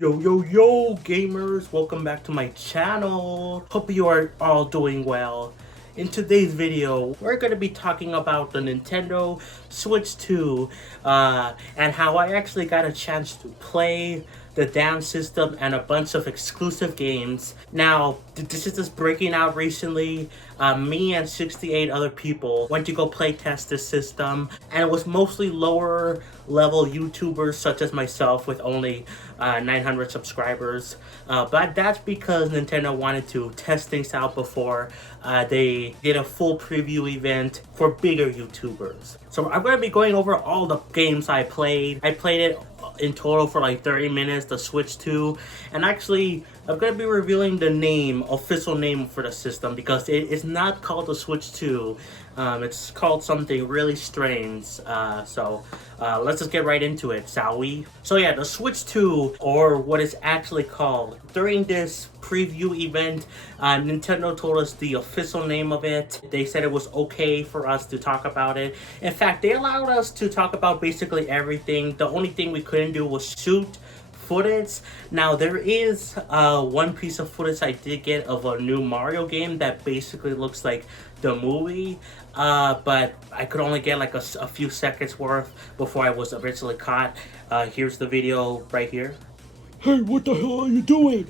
Yo, gamers, welcome back to my channel. Hope you are all doing well. In today's video, we're going to be talking about the Nintendo Switch 2 and how I actually got a chance to play the damn system and a bunch of exclusive games. Now, this is just breaking out recently. Me and 68 other people went to go play test this system, and it was mostly lower level YouTubers such as myself with only 900 subscribers. But that's because Nintendo wanted to test things out before they did a full preview event for bigger YouTubers. So I'm going to be going over all the games I played. I played it in total for like 30 minutes, the Switch 2, and actually I'm going to be revealing the official name for the system, because it is not called the Switch 2. It's called something really strange. So let's just get right into it, shall we? So yeah, the Switch 2, or what it's actually called. During this preview event, Nintendo told us the official name of it. They said it was okay for us to talk about it. In fact, they allowed us to talk about basically everything. The only thing we couldn't do was shoot footage. Now there is one piece of footage I did get of a new Mario game that basically looks like the movie, but I could only get like a few seconds worth before I was eventually caught. Here's the video right here. Hey, what the hell are you doing?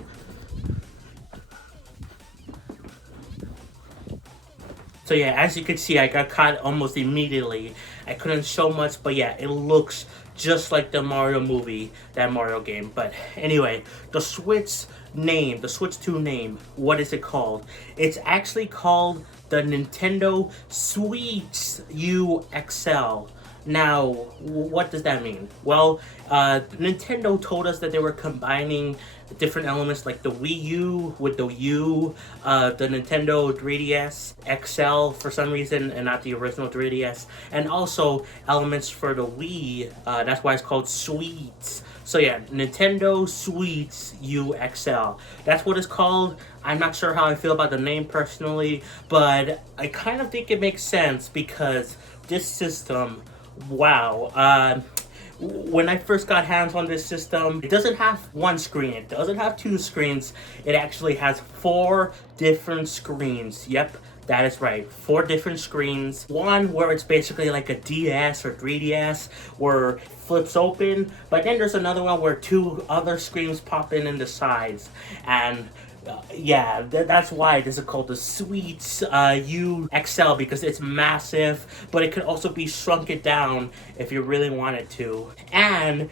So yeah, as you can see, I got caught almost immediately. I couldn't show much, but yeah, it looks just like the Mario movie, that Mario game. But anyway, the Switch 2 name, what is it called? It's actually called the Nintendo Switch U XL. Now, what does that mean? Well, Nintendo told us that they were combining different elements like the Wii U with the U, the Nintendo 3DS XL for some reason, and not the original 3DS, and also elements for the Wii. That's why it's called Switch. So yeah, Nintendo Switch U XL. That's what it's called. I'm not sure how I feel about the name personally, but I kind of think it makes sense because this system, wow. When I first got hands on this system, it doesn't have one screen, it doesn't have two screens, it actually has 4 different screens. Yep, that is right, 4 different screens. One where it's basically like a DS or 3DS where it flips open, but then there's another one where 2 other screens pop in the sides. And yeah, that's why this is called the Switch U XL, because it's massive, but it could also be shrunken down if you really wanted to. And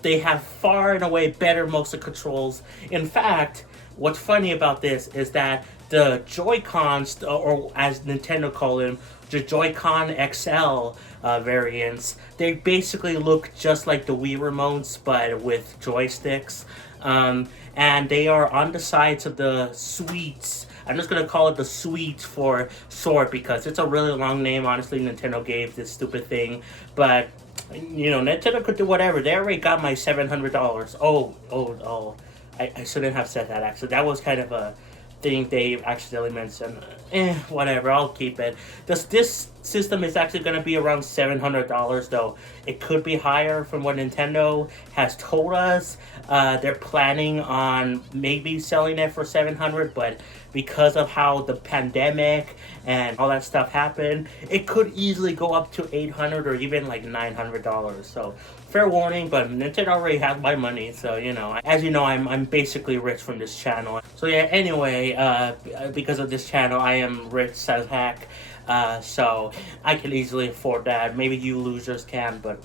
they have far and away better motion controls. In fact, what's funny about this is that the Joy-Cons, or as Nintendo call them, the Joy-Con XL variants, they basically look just like the Wii remotes, but with joysticks. And they are on the sides of the Switch. I'm just gonna call it the Switch for short because it's a really long name. Honestly, Nintendo gave this stupid thing, but you know, Nintendo could do whatever. They already got my $700. Oh! I shouldn't have said that. Actually, that was kind of a thing they accidentally mentioned. Whatever, I'll keep it. This system is actually going to be around $700, though. It could be higher from what Nintendo has told us. They're planning on maybe selling it for $700, but because of how the pandemic and all that stuff happened, it could easily go up to $800 or even like $900. So fair warning, but Nintendo already has my money, so you know, as you know, I'm basically rich from this channel. So yeah, anyway, because of this channel, I am rich as heck, so I can easily afford that. Maybe you losers can, but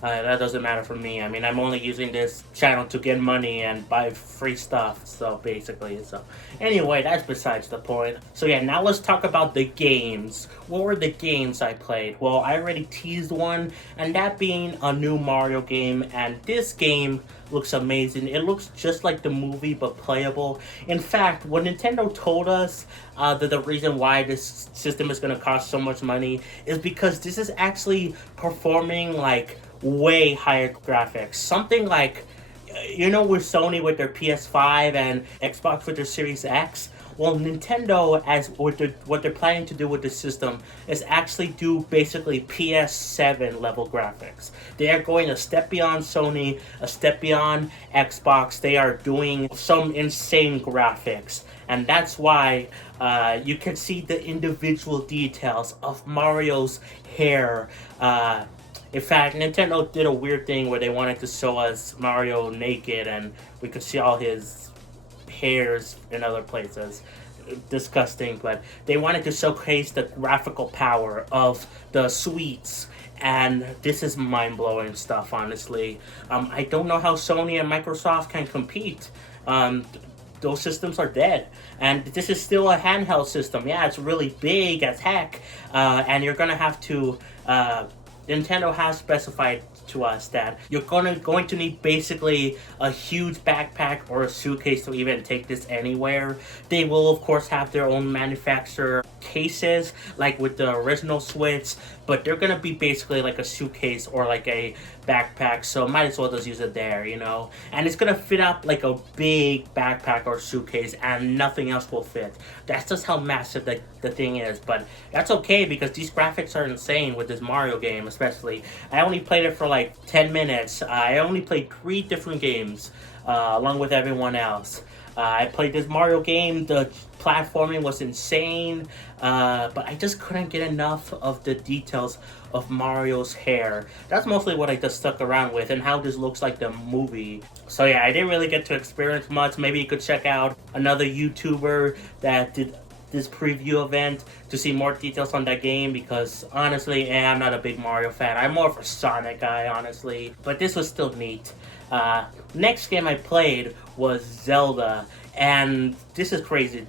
that doesn't matter for me. I mean, I'm only using this channel to get money and buy free stuff, so basically. So anyway, that's besides the point. So yeah, now let's talk about the games. What were the games I played? Well, I already teased one, and that being a new Mario game, and this game looks amazing. It looks just like the movie, but playable. In fact, when Nintendo told us that the reason why this system is going to cost so much money is because this is actually performing like way higher graphics. Something like you know, with Sony with their PS5 and Xbox with their Series X. Well, Nintendo, as what they're planning to do with the system, is actually do basically PS7 level graphics. They are going a step beyond Sony, a step beyond Xbox. They are doing some insane graphics, and that's why you can see the individual details of Mario's hair. In fact, Nintendo did a weird thing where they wanted to show us Mario naked, and we could see all his hairs in other places. Disgusting, but they wanted to showcase the graphical power of the suites, and this is mind-blowing stuff, honestly. I don't know how Sony and Microsoft can compete. Those systems are dead, and this is still a handheld system. Yeah, it's really big as heck, and you're gonna have to Nintendo has specified to us that you're going to need basically a huge backpack or a suitcase to even take this anywhere. They will of course have their own manufacturer cases like with the original Switch, but they're gonna be basically like a suitcase or like a backpack, so might as well just use it there, you know. And it's gonna fit up like a big backpack or suitcase, and nothing else will fit. That's just how massive the thing is, but that's okay because these graphics are insane with this Mario game, especially. I only played it for like 10 minutes. I only played 3 different games along with everyone else. I played this Mario game. The platforming was insane, but I just couldn't get enough of the details of Mario's hair. That's mostly what I just stuck around with, and how this looks like the movie. So yeah, I didn't really get to experience much. Maybe you could check out another YouTuber that did this preview event to see more details on that game, because honestly, I'm not a big Mario fan. I'm more of a Sonic guy, honestly. But this was still neat. Next game I played was Zelda, and this is crazy.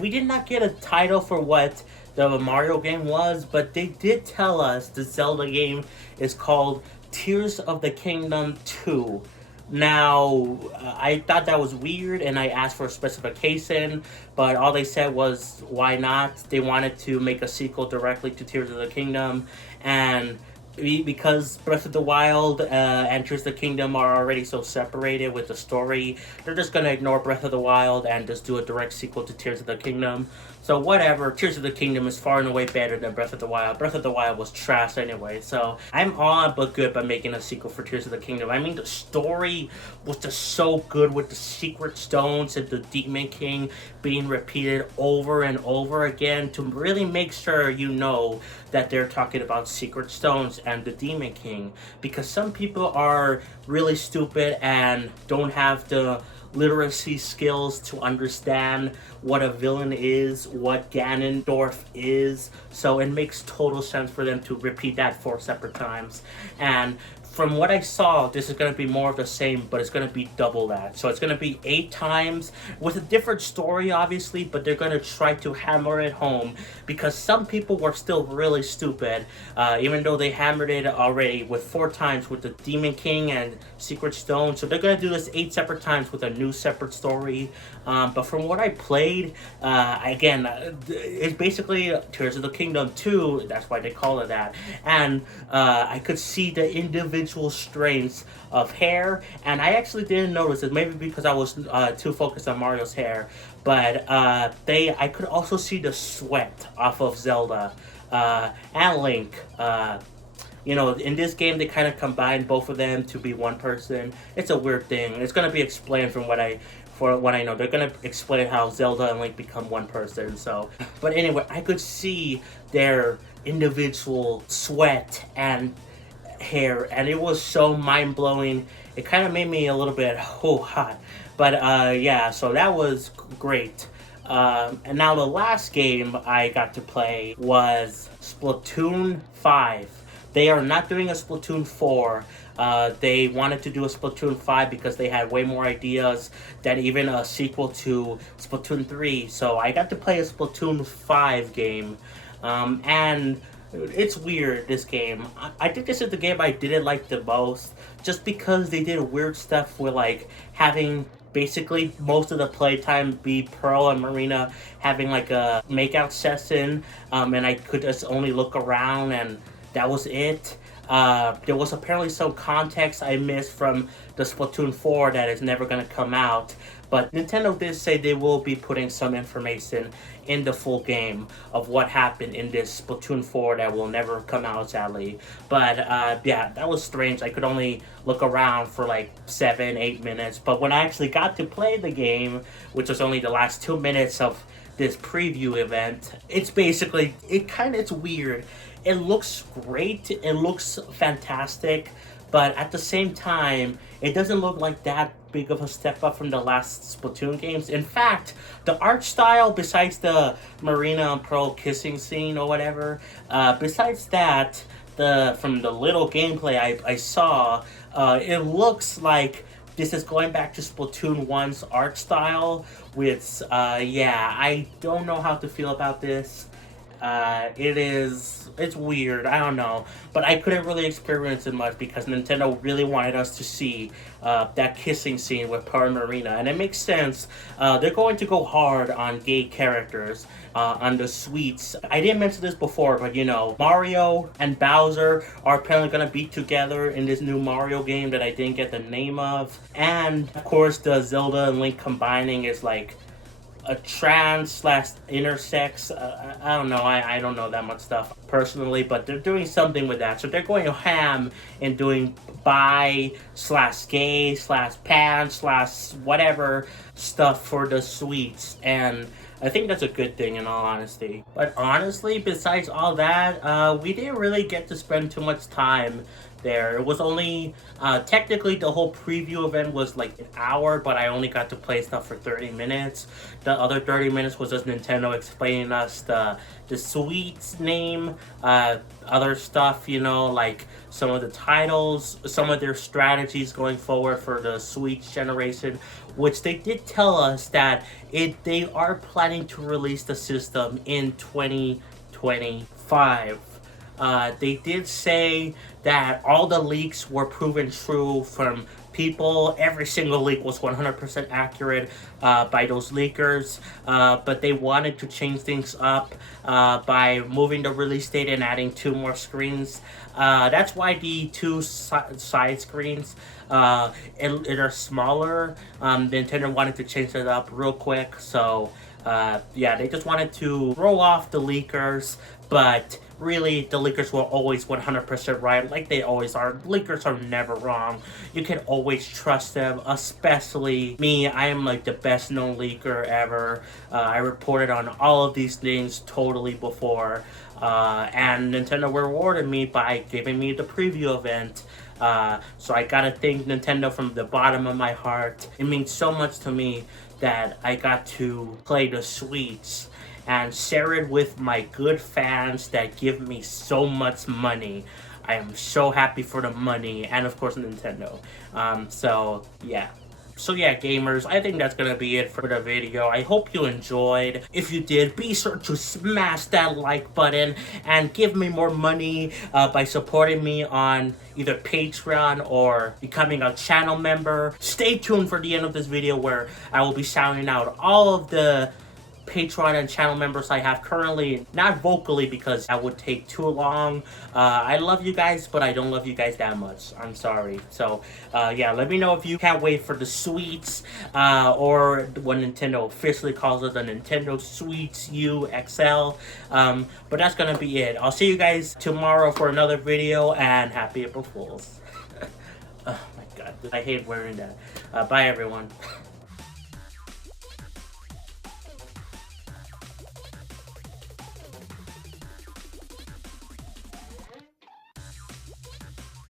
We did not get a title for what the Mario game was, but they did tell us the Zelda game is called Tears of the Kingdom 2. Now, I thought that was weird, and I asked for a specification, but all they said was, why not? They wanted to make a sequel directly to Tears of the Kingdom, and because Breath of the Wild and Tears of the Kingdom are already so separated with the story, they're just gonna ignore Breath of the Wild and just do a direct sequel to Tears of the Kingdom. So whatever, Tears of the Kingdom is far and away better than Breath of the Wild. Breath of the Wild was trash anyway, so I'm all but good by making a sequel for Tears of the Kingdom. I mean, the story was just so good with the secret stones and the Demon King being repeated over and over again to really make sure you know that they're talking about secret stones and the Demon King. Because some people are really stupid and don't have the literacy skills to understand what a villain is, what Ganondorf is, so it makes total sense for them to repeat that 4 separate times. And from what I saw, this is going to be more of the same, but it's going to be double that. So it's going to be 8 times with a different story, obviously, but they're going to try to hammer it home because some people were still really stupid, even though they hammered it already with 4 times with the Demon King and Secret Stone. So they're going to do this 8 separate times with a new separate story. But from what I played, again, it's basically Tears of the Kingdom 2. That's why they call it that. And I could see the individual strains of hair, and I actually didn't notice it, maybe because I was too focused on Mario's hair, but I could also see the sweat off of Zelda and Link. You know, in this game they kind of combined both of them to be one person. It's a weird thing. It's going to be explained from what I know. They're going to explain how Zelda and Link become one person. So, but anyway, I could see their individual sweat and hair, and it was so mind-blowing. It kind of made me a little bit hot, but yeah, so that was great. And now the last game I got to play was Splatoon 5. They are not doing a Splatoon 4. They wanted to do a Splatoon 5 because they had way more ideas than even a sequel to Splatoon 3. So I got to play a Splatoon 5 game, and it's weird, this game. I think this is the game I didn't like the most, just because they did weird stuff with like having basically most of the playtime be Pearl and Marina having like a makeout session, and I could just only look around and that was it. There was apparently some context I missed from the Splatoon 4 that is never going to come out. But Nintendo did say they will be putting some information in the full game of what happened in this Splatoon 4 that will never come out, sadly. But yeah, that was strange. I could only look around for like 7-8 minutes. But when I actually got to play the game, which was only the last 2 minutes of this preview event, it's basically, it's weird. It looks great, it looks fantastic, but at the same time, it doesn't look like that big of a step up from the last Splatoon games. In fact, the art style, besides the Marina and Pearl kissing scene or whatever, besides that, from the little gameplay I saw, it looks like this is going back to Splatoon 1's art style, with, yeah, I don't know how to feel about this. It's weird, I don't know, but I couldn't really experience it much because Nintendo really wanted us to see that kissing scene with Pearl and Marina, and it makes sense. They're going to go hard on gay characters on the suites. I didn't mention this before, but you know, Mario and Bowser are apparently gonna be together in this new Mario game that I didn't get the name of, and of course the Zelda and Link combining is like a trans / intersex. I don't know. I don't know that much stuff personally, but they're doing something with that. So they're going ham and doing bi / gay / pan / whatever stuff for the suites, and I think that's a good thing in all honesty. But honestly, besides all that, we didn't really get to spend too much time there. It was only, technically the whole preview event was like an hour, but I only got to play stuff for 30 minutes. The other 30 minutes was just Nintendo explaining us the suite's name, other stuff, you know, like some of the titles, some of their strategies going forward for the Switch generation, which they did tell us that they are planning to release the system in 2025. They did say that all the leaks were proven true from people. Every single leak was 100% accurate by those leakers, but they wanted to change things up by moving the release date and adding 2 more screens. That's why the 2 side screens it are smaller. Nintendo wanted to change it up real quick, so yeah, they just wanted to throw off the leakers, but really, the leakers were always 100% right, like they always are. Leakers are never wrong. You can always trust them, especially me. I am like the best known leaker ever. I reported on all of these things totally before, and Nintendo rewarded me by giving me the preview event. So I gotta thank Nintendo from the bottom of my heart. It means so much to me that I got to play the suites and share it with my good fans that give me so much money. I am so happy for the money, and of course Nintendo. So yeah, gamers, I think that's gonna be it for the video. I hope you enjoyed. If you did, be sure to smash that like button and give me more money by supporting me on either Patreon or becoming a channel member. Stay tuned for the end of this video where I will be shouting out all of the Patreon and channel members I have currently, not vocally because that would take too long. I love you guys, but I don't love you guys that much. I'm sorry. So yeah, let me know if you can't wait for the Suites, or when Nintendo officially calls it the Nintendo Suites U XL. But that's gonna be it. I'll see you guys tomorrow for another video, and happy April Fools. Oh my god, I hate wearing that. Bye everyone.